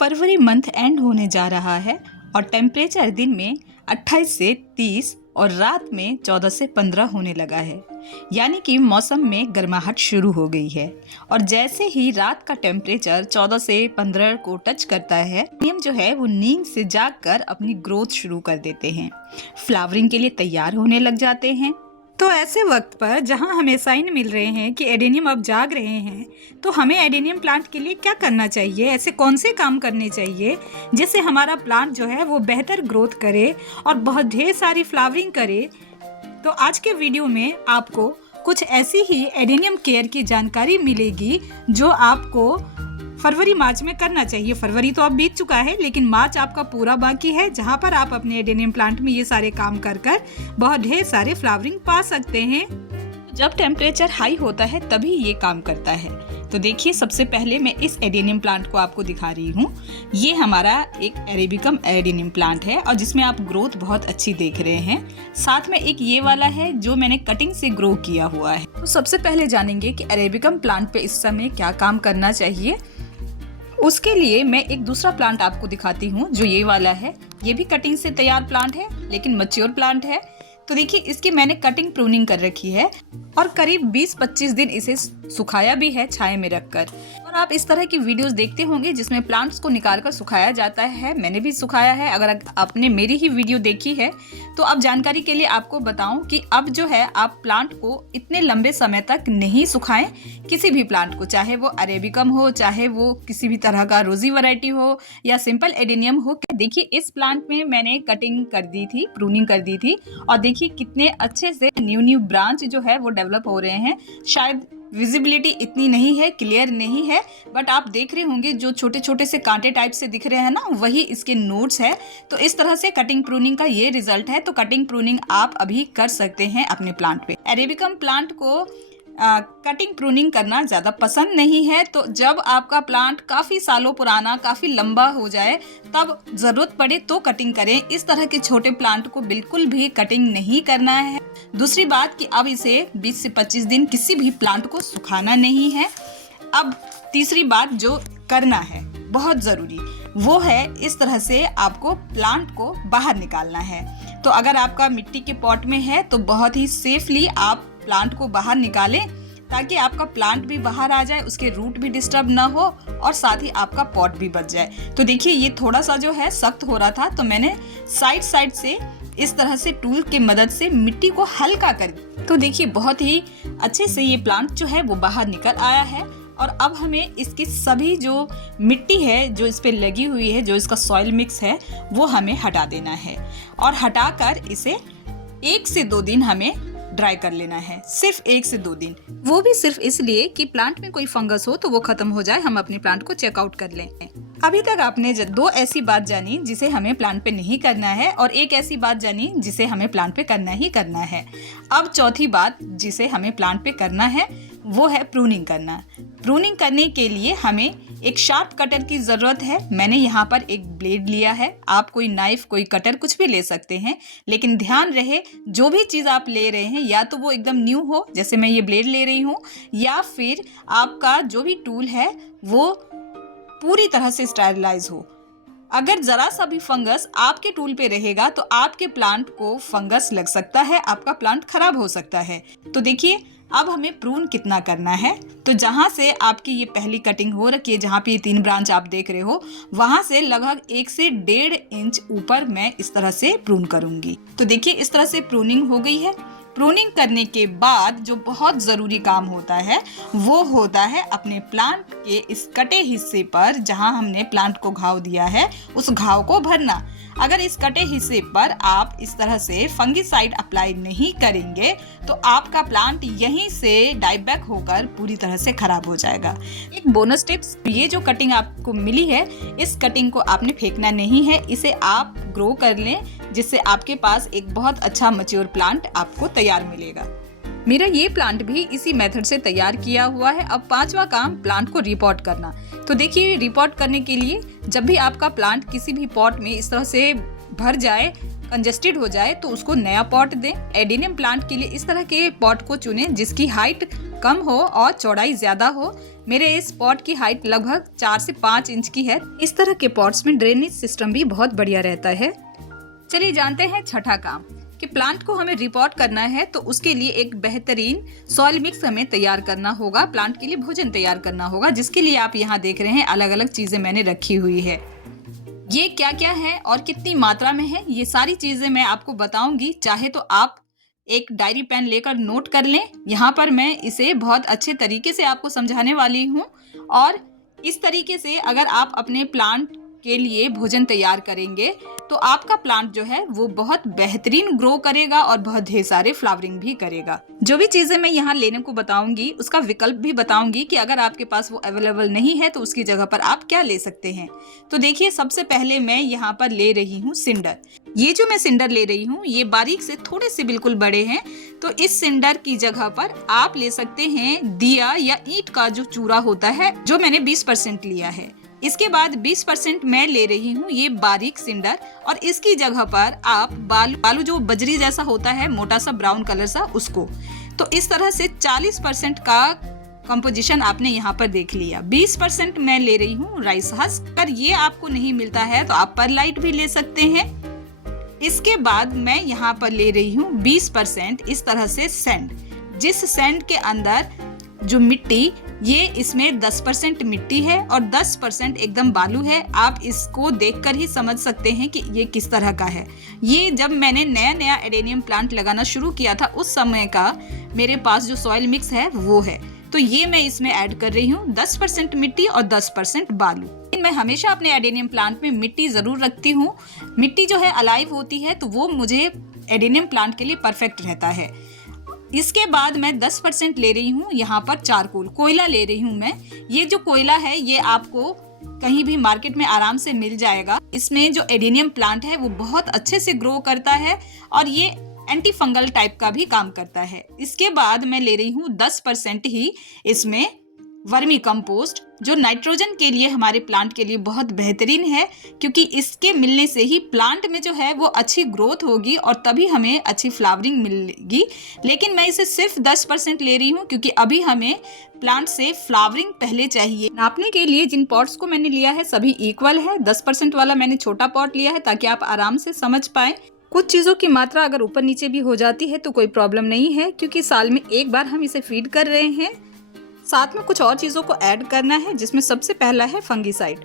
February month and होने जा रहा है और टेम्परेचर दिन में 28 से 30 और रात में 14 से 15 होने लगा है। यानी कि मौसम में गर्माहट शुरू हो गई है और जैसे ही रात का टेम्परेचर 14 से 15 को टच करता है, नीम जो है वो नींद से जागकर अपनी ग्रोथ शुरू कर देते हैं, फ्लावरिंग के लिए तैयार होने लग जाते हैं। तो ऐसे वक्त पर जहां हमें साइन मिल रहे हैं कि एडेनियम अब जाग रहे हैं, तो हमें एडेनियम प्लांट के लिए क्या करना चाहिए, ऐसे कौन से काम करने चाहिए जिससे हमारा प्लांट जो है वो बेहतर ग्रोथ करे और बहुत ढेर सारी फ्लावरिंग करे। तो आज के वीडियो में आपको कुछ ऐसी ही एडेनियम केयर की जानकारी मिलेगी जो आपको फरवरी मार्च में करना चाहिए। फरवरी तो अब बीत चुका है, लेकिन मार्च आपका पूरा बाकी है, जहां पर आप अपने एडेनियम प्लांट में ये सारे काम कर बहुत ढेर सारे फ्लावरिंग पा सकते हैं। जब टेम्परेचर हाई होता है तभी ये काम करता है। तो देखिए, सबसे पहले मैं इस एडेनियम प्लांट को आपको दिखा रही हूँ। ये हमारा एक अरेबिकम एडेनियम प्लांट है और जिसमें आप ग्रोथ बहुत अच्छी देख रहे हैं। साथ में एक ये वाला है जो मैंने कटिंग से ग्रो किया हुआ है। तो सबसे पहले जानेंगे कि अरेबिकम प्लांट पे इस समय क्या काम करना चाहिए। उसके लिए मैं एक दूसरा प्लांट आपको दिखाती हूँ जो ये वाला है। ये भी कटिंग से तैयार प्लांट है, लेकिन मैच्योर प्लांट है। तो देखिए, इसकी मैंने कटिंग प्रूनिंग कर रखी है और करीब 20-25 दिन इसे सुखाया भी है छाया में रखकर। और आप इस तरह की वीडियोस देखते होंगे जिसमें प्लांट्स को निकालकर सुखाया जाता है। मैंने भी सुखाया है। अगर आपने मेरी ही वीडियो देखी है तो अब जानकारी के लिए आपको बताऊं कि अब जो है आप प्लांट को इतने लंबे समय तक नहीं सुखाएं। किसी भी प्लांट को, चाहे वो अरेबिकम हो, चाहे वो किसी भी तरह का रोजी वैरायटी हो या सिंपल एडेनियम हो। देखिए, इस प्लांट में मैंने कटिंग कर दी थी, प्रूनिंग कर दी थी और देखिए कितने अच्छे से न्यू ब्रांच जो है वो डेवलप हो रहे हैं। शायद विजिबिलिटी इतनी नहीं है, क्लियर नहीं है, बट आप देख रहे होंगे जो छोटे छोटे से कांटे टाइप से दिख रहे हैं ना, वही इसके नोड्स है। तो इस तरह से कटिंग प्रूनिंग का ये रिजल्ट है। तो कटिंग प्रूनिंग आप अभी कर सकते हैं अपने प्लांट पे। अरेबिकम प्लांट को कटिंग प्रूनिंग करना ज़्यादा पसंद नहीं है। तो जब आपका प्लांट काफ़ी सालों पुराना, काफ़ी लंबा हो जाए, तब ज़रूरत पड़े तो कटिंग करें। इस तरह के छोटे प्लांट को बिल्कुल भी कटिंग नहीं करना है। दूसरी बात कि अब इसे 20 से 25 दिन किसी भी प्लांट को सुखाना नहीं है। अब तीसरी बात जो करना है बहुत ज़रूरी, वो है इस तरह से आपको प्लांट को बाहर निकालना है। तो अगर आपका मिट्टी के पॉट में है तो बहुत ही सेफली आप प्लांट को बाहर निकालें ताकि आपका प्लांट भी बाहर आ जाए, उसके रूट भी डिस्टर्ब ना हो और साथ ही आपका पॉट भी बच जाए। तो देखिए, ये थोड़ा सा जो है सख्त हो रहा था, तो मैंने साइड से इस तरह से टूल की मदद से मिट्टी को हल्का कर, तो देखिए बहुत ही अच्छे से ये प्लांट जो है वो बाहर निकल आया है। और अब हमें इसकी सभी जो मिट्टी है जो इस पे लगी हुई है, जो इसका सॉइल मिक्स है, वो हमें हटा देना है और हटाकर इसे 1 से 2 दिन हमें ड्राई कर लेना है। सिर्फ 1 से 2 दिन, वो भी सिर्फ इसलिए कि प्लांट में कोई फंगस हो तो वो खत्म हो जाए, हम अपने प्लांट को चेकआउट कर लें। अभी तक आपने 2 ऐसी बात जानी जिसे हमें प्लांट पे नहीं करना है और एक ऐसी बात जानी जिसे हमें प्लांट पे करना ही करना है। अब चौथी बात जिसे हमें प्लांट पे करना है वो है प्रूनिंग करना। प्रूनिंग करने के लिए हमें एक शार्प कटर की ज़रूरत है। मैंने यहाँ पर एक ब्लेड लिया है। आप कोई नाइफ, कोई कटर कुछ भी ले सकते हैं, लेकिन ध्यान रहे जो भी चीज़ आप ले रहे हैं या तो वो एकदम न्यू हो, जैसे मैं ये ब्लेड ले रही हूँ, या फिर आपका जो भी टूल है वो पूरी तरह से स्टेरिलाइज हो। अगर ज़रा सा भी फंगस आपके टूल पे रहेगा तो आपके प्लांट को फंगस लग सकता है, आपका प्लांट खराब हो सकता है। तो देखिए, अब हमें प्रून कितना करना है। तो जहाँ से आपकी ये पहली कटिंग हो रखी है, जहाँ पे ये 3 ब्रांच आप देख रहे हो, वहाँ से लगभग 1 से 1.5 इंच ऊपर मैं इस तरह से प्रून करूँगी। तो देखिए, इस तरह से प्रूनिंग हो गई है। प्रूनिंग करने के बाद जो बहुत ज़रूरी काम होता है वो होता है अपने प्लांट के इस कटे हिस्से पर जहां हमने प्लांट को घाव दिया है, उस घाव को भरना। अगर इस कटे हिस्से पर आप इस तरह से फंगिसाइड अप्लाई नहीं करेंगे तो आपका प्लांट यहीं से डाइबैक होकर पूरी तरह से खराब हो जाएगा। एक बोनस टिप्स, ये जो कटिंग आपको मिली है, इस कटिंग को आपने फेंकना नहीं है, इसे आप ग्रो कर लें, जिससे आपके पास एक बहुत अच्छा मैच्योर प्लांट आपको तैयार मिलेगा। मेरा ये प्लांट भी इसी मेथड से तैयार किया हुआ है। अब 5वां काम, प्लांट को रिपोर्ट करना। तो देखिए, रिपोर्ट करने के लिए जब भी आपका प्लांट किसी भी पॉट में इस तरह से भर जाए, कंजेस्टेड हो जाए, तो उसको नया पॉट दें। एडेनियम प्लांट के लिए इस तरह के पॉट को चुनें जिसकी हाइट कम हो और चौड़ाई ज्यादा हो। मेरे इस पॉट की हाइट लगभग 4 से 5 इंच की है। इस तरह के पॉट्स में ड्रेनेज सिस्टम भी बहुत बढ़िया रहता है। चलिए जानते हैं छठा काम कि प्लांट को हमें रिपोर्ट करना है, तो उसके लिए एक बेहतरीन सॉइल मिक्स हमें तैयार करना होगा। प्लांट के लिए भोजन तैयार करना होगा, जिसके लिए आप यहाँ देख रहे हैं अलग अलग चीजें मैंने रखी हुई है। ये क्या क्या है और कितनी मात्रा में है, ये सारी चीजें मैं आपको बताऊंगी। चाहे तो आप एक डायरी पेन लेकर नोट कर लें। यहाँ पर मैं इसे बहुत अच्छे तरीके से आपको समझाने वाली हूँ, और इस तरीके से अगर आप अपने प्लांट के लिए भोजन तैयार करेंगे तो आपका प्लांट जो है वो बहुत बेहतरीन ग्रो करेगा और बहुत ढेर सारे फ्लावरिंग भी करेगा। जो भी चीजें मैं यहाँ लेने को बताऊंगी उसका विकल्प भी बताऊंगी कि अगर आपके पास वो अवेलेबल नहीं है तो उसकी जगह पर आप क्या ले सकते हैं। तो देखिए, सबसे पहले मैं यहाँ पर ले रही हूँ सिंडर। ये जो मैं सिंडर ले रही हूँ ये बारीक से थोड़े से बिल्कुल बड़े हैं, तो इस सिंडर की जगह पर आप ले सकते हैं दिया या ईंट का जो चूरा होता है, जो मैंने 20% लिया है। इसके बाद 20% मैं ले रही हूँ ये बारीक सिंडर, और इसकी जगह पर आप बालू जो बजरी जैसा होता है, मोटा सा ब्राउन कलर सा, उसको। तो इस तरह से 40% का कंपोजिशन आपने यहाँ पर देख लिया। 20% मैं ले रही हूँ राइस हस्क। अगर ये आपको नहीं मिलता है तो आप परलाइट भी ले सकते हैं। इसके बाद मैं यहाँ पर ले रही हूँ 20% इस तरह से सैंड, जिस सैंड के अंदर जो मिट्टी, ये इसमें 10% मिट्टी है और 10% एकदम बालू है। आप इसको देखकर ही समझ सकते हैं कि ये किस तरह का है। ये जब मैंने नया एडेनियम प्लांट लगाना शुरू किया था उस समय का मेरे पास जो सॉइल मिक्स है वो है। तो ये मैं इसमें ऐड कर रही हूँ 10% मिट्टी और 10% बालू। मैं हमेशा अपने एडेनियम प्लांट में मिट्टी जरूर रखती हूँ। मिट्टी जो है अलाइव होती है तो वो मुझे एडेनियम प्लांट के लिए परफेक्ट रहता है। इसके बाद मैं 10% ले रही हूँ यहाँ पर चारकोल, कोयला ले रही हूँ मैं। ये जो कोयला है ये आपको कहीं भी मार्केट में आराम से मिल जाएगा। इसमें जो एडेनियम प्लांट है वो बहुत अच्छे से ग्रो करता है और ये एंटी फंगल टाइप का भी काम करता है। इसके बाद मैं ले रही हूँ 10% ही इसमें वर्मी कंपोस्ट, जो नाइट्रोजन के लिए हमारे प्लांट के लिए बहुत बेहतरीन है, क्योंकि इसके मिलने से ही प्लांट में जो है वो अच्छी ग्रोथ होगी और तभी हमें अच्छी फ्लावरिंग मिलेगी। लेकिन मैं इसे सिर्फ 10% ले रही हूँ क्योंकि अभी हमें प्लांट से फ्लावरिंग पहले चाहिए। नापने के लिए जिन पॉट्स को मैंने लिया है सभी इक्वल है। 10% वाला मैंने छोटा पॉट लिया है ताकि आप आराम से समझ पाए। कुछ चीज़ों की मात्रा अगर ऊपर नीचे भी हो जाती है तो कोई प्रॉब्लम नहीं है, क्योंकि साल में एक बार हम इसे फीड कर रहे हैं। साथ में कुछ और चीज़ों को ऐड करना है, जिसमें सबसे पहला है फंगीसाइड।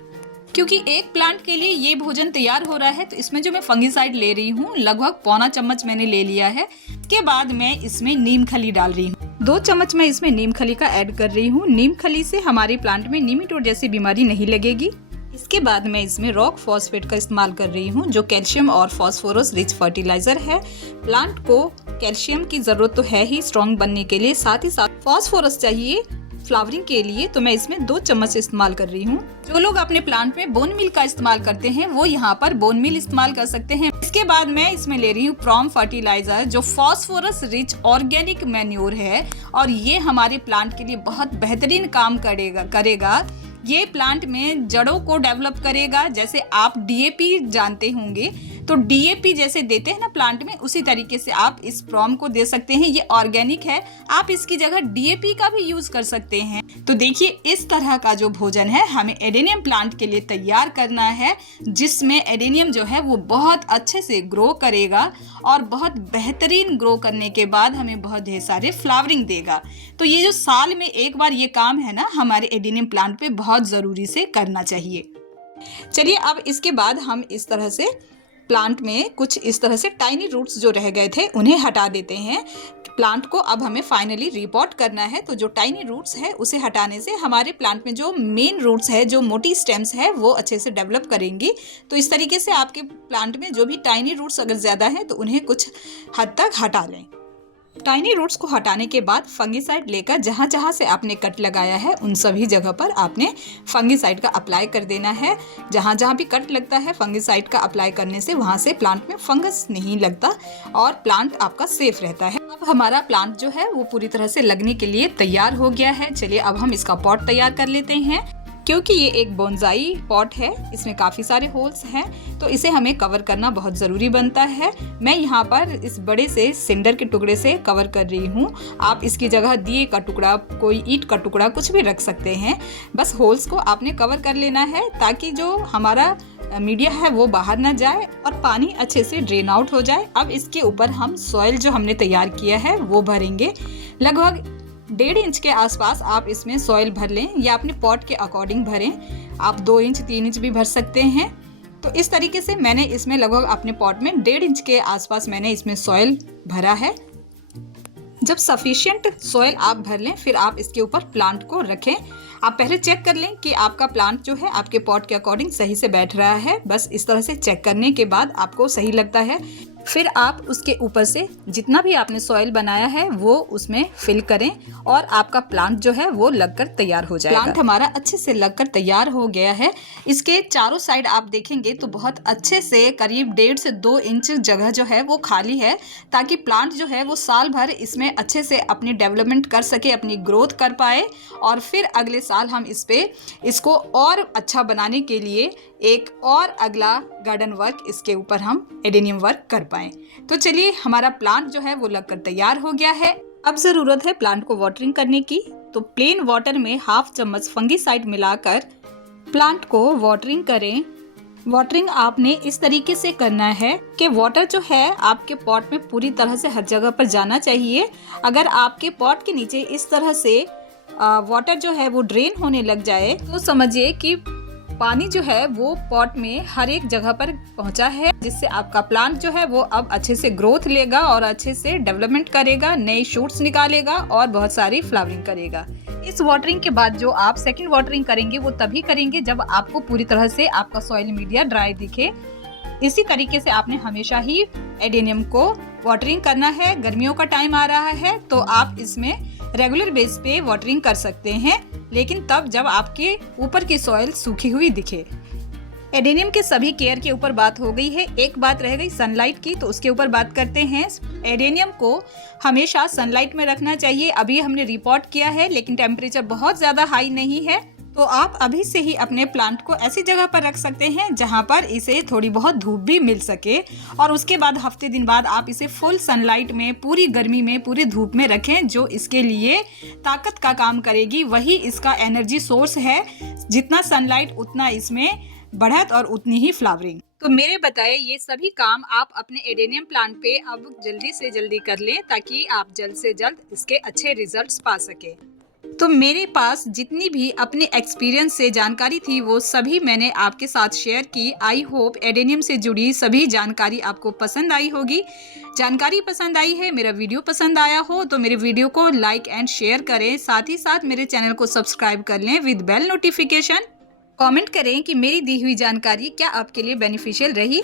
क्योंकि एक प्लांट के लिए ये भोजन तैयार हो रहा है तो इसमें जो मैं फंगीसाइड ले रही हूँ लगभग पौना चम्मच मैंने ले लिया है। इसके बाद मैं इसमें नीम खली डाल रही हूँ। 2 चम्मच मैं इसमें नीम खली का ऐड कर रही हूँ। नीम खली से हमारे प्लांट में निमेटोड जैसी बीमारी नहीं लगेगी। इसके बाद मैं इसमें रॉक फॉस्फेट का इस्तेमाल कर रही हूँ, जो कैल्शियम और फास्फोरस रिच फर्टिलाइजर है। प्लांट को कैल्शियम की जरूरत तो है ही स्ट्रॉन्ग बनने के लिए, साथ ही साथ फास्फोरस चाहिए फ्लावरिंग के लिए, तो मैं इसमें 2 चम्मच इस्तेमाल कर रही हूँ। जो लोग अपने प्लांट में बोन मिल का इस्तेमाल करते हैं वो यहाँ पर बोन मिल इस्तेमाल कर सकते हैं। इसके बाद मैं इसमें ले रही हूँ प्रॉम फर्टिलाइजर, जो फास्फोरस रिच ऑर्गेनिक मैन्योर है और ये हमारे प्लांट के लिए बहुत बेहतरीन काम करेगा। ये प्लांट में जड़ों को डेवलप करेगा। जैसे आप डीएपी जानते होंगे, तो डीएपी जैसे देते हैं ना प्लांट में, उसी तरीके से आप इस प्रॉम को दे सकते हैं। ये ऑर्गेनिक है, आप इसकी जगह डीएपी का भी यूज कर सकते हैं। तो देखिए, इस तरह का जो भोजन है हमें एडेनियम प्लांट के लिए तैयार करना है, जिसमें एडेनियम जो है वो बहुत अच्छे से ग्रो करेगा और बहुत बेहतरीन ग्रो करने के बाद हमें बहुत ढेर सारे फ्लावरिंग देगा। तो ये जो साल में एक बार ये काम है ना, हमारे एडेनियम प्लांट पे बहुत जरूरी से करना चाहिए। चलिए, अब इसके बाद हम इस तरह से प्लांट में कुछ इस तरह से टाइनी रूट्स जो रह गए थे उन्हें हटा देते हैं। प्लांट को अब हमें फाइनली रिपोर्ट करना है, तो जो टाइनी रूट्स है उसे हटाने से हमारे प्लांट में जो मेन रूट्स है, जो मोटी स्टेम्स है, वो अच्छे से डेवलप करेंगी। तो इस तरीके से आपके प्लांट में जो भी टाइनी रूट्स अगर ज़्यादा हैं तो उन्हें कुछ हद तक हटा लें। टाइनी रूट्स को हटाने के बाद फंगीसाइड लेकर जहाँ जहाँ से आपने कट लगाया है उन सभी जगह पर आपने फंगीसाइड का अप्लाई कर देना है। जहाँ जहाँ भी कट लगता है फंगीसाइड का अप्लाई करने से वहाँ से प्लांट में फंगस नहीं लगता और प्लांट आपका सेफ रहता है। अब हमारा प्लांट जो है वो पूरी तरह से लगने के लिए तैयार हो गया है। चलिए, अब हम इसका पॉट तैयार कर लेते हैं। क्योंकि ये एक बोनसाई पॉट है, इसमें काफ़ी सारे होल्स हैं, तो इसे हमें कवर करना बहुत ज़रूरी बनता है। मैं यहाँ पर इस बड़े से सिंडर के टुकड़े से कवर कर रही हूँ। आप इसकी जगह दिए का टुकड़ा, कोई ईंट का टुकड़ा, कुछ भी रख सकते हैं। बस होल्स को आपने कवर कर लेना है ताकि जो हमारा मीडिया है वो बाहर ना जाए और पानी अच्छे से ड्रेन आउट हो जाए। अब इसके ऊपर हम सॉइल जो हमने तैयार किया है वो भरेंगे। लगभग 1.5 इंच के आसपास आप इसमें सॉइल भर लें या अपने पॉट के अकॉर्डिंग भरें। आप 2 इंच 3 इंच भी भर सकते हैं। तो इस तरीके से मैंने इसमें लगभग अपने पॉट में 1.5 इंच के आसपास मैंने इसमें सॉइल भरा है। जब सफिशिएंट सॉइल आप भर लें फिर आप इसके ऊपर प्लांट को रखें। आप पहले चेक कर लें कि आपका प्लांट जो है आपके पॉट के अकॉर्डिंग सही से बैठ रहा है। बस इस तरह से चेक करने के बाद आपको सही लगता है, फिर आप उसके ऊपर से जितना भी आपने सॉइल बनाया है वो उसमें फिल करें और आपका प्लांट जो है वो लगकर तैयार हो जाएगा। प्लांट हमारा अच्छे से लगकर तैयार हो गया है। इसके चारों साइड आप देखेंगे तो बहुत अच्छे से करीब 1.5 से 2 इंच जगह जो है वो खाली है, ताकि प्लांट जो है वो साल भर इसमें अच्छे से अपनी डेवलपमेंट कर सके, अपनी ग्रोथ कर पाए और फिर अगले साल हम इसको और अच्छा बनाने के लिए एक और अगला गार्डन वर्क इसके ऊपर हम एडेनियम वर्क कर पाएं। तो चलिए, हमारा प्लांट जो है वो लगकर तैयार हो गया है। अब ज़रूरत है प्लांट को वाटरिंग करने की। तो प्लेन वाटर में 1/2 चम्मच फंगीसाइड मिलाकर प्लांट को वाटरिंग करें। वाटरिंग आपने इस तरीके से करना है कि वाटर जो है आपके पॉट में पूरी तरह से हर जगह पर जाना चाहिए। अगर आपके पॉट के नीचे इस तरह से वाटर जो है वो ड्रेन होने लग जाए तो समझिए कि पानी जो है वो पॉट में हर एक जगह पर पहुंचा है, जिससे आपका प्लांट जो है वो अब अच्छे से ग्रोथ लेगा और अच्छे से डेवलपमेंट करेगा, नए शूट्स निकालेगा और बहुत सारी फ्लावरिंग करेगा। इस वाटरिंग के बाद जो आप सेकंड वाटरिंग करेंगे वो तभी करेंगे जब आपको पूरी तरह से आपका सॉइल मीडिया ड्राई दिखे। इसी तरीके से आपने हमेशा ही एडेनियम को वाटरिंग करना है। गर्मियों का टाइम आ रहा है तो आप इसमें रेगुलर बेस पे वाटरिंग कर सकते हैं, लेकिन तब जब आपके ऊपर की सॉइल सूखी हुई दिखे। एडेनियम के सभी केयर के ऊपर बात हो गई है। एक बात रह गई सनलाइट की, तो उसके ऊपर बात करते हैं। एडेनियम को हमेशा सनलाइट में रखना चाहिए। अभी हमने रिपोर्ट किया है लेकिन टेम्परेचर बहुत ज़्यादा हाई नहीं है, तो आप अभी से ही अपने प्लांट को ऐसी जगह पर रख सकते हैं जहां पर इसे थोड़ी बहुत धूप भी मिल सके और उसके बाद हफ्ते दिन बाद आप इसे फुल सनलाइट में, पूरी गर्मी में, पूरी धूप में रखें, जो इसके लिए ताकत का काम करेगी। वही इसका एनर्जी सोर्स है। जितना सनलाइट उतना इसमें बढ़त और उतनी ही फ्लावरिंग। तो मेरे बताए ये सभी काम आप अपने एडेनियम प्लांट पे अब जल्दी से जल्दी कर लें ताकि आप जल्द से जल्द इसके अच्छे रिजल्ट्स पा सके। तो मेरे पास जितनी भी अपने एक्सपीरियंस से जानकारी थी वो सभी मैंने आपके साथ शेयर की। आई होप एडेनियम से जुड़ी सभी जानकारी आपको पसंद आई होगी। जानकारी पसंद आई है, मेरा वीडियो पसंद आया हो तो मेरे वीडियो को लाइक एंड शेयर करें। साथ ही साथ मेरे चैनल को सब्सक्राइब कर लें विद बेल नोटिफिकेशन। कमेंट करें कि मेरी दी हुई जानकारी क्या आपके लिए बेनिफिशियल रही।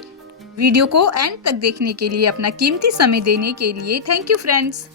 वीडियो को एंड तक देखने के लिए, अपना कीमती समय देने के लिए थैंक यू फ्रेंड्स।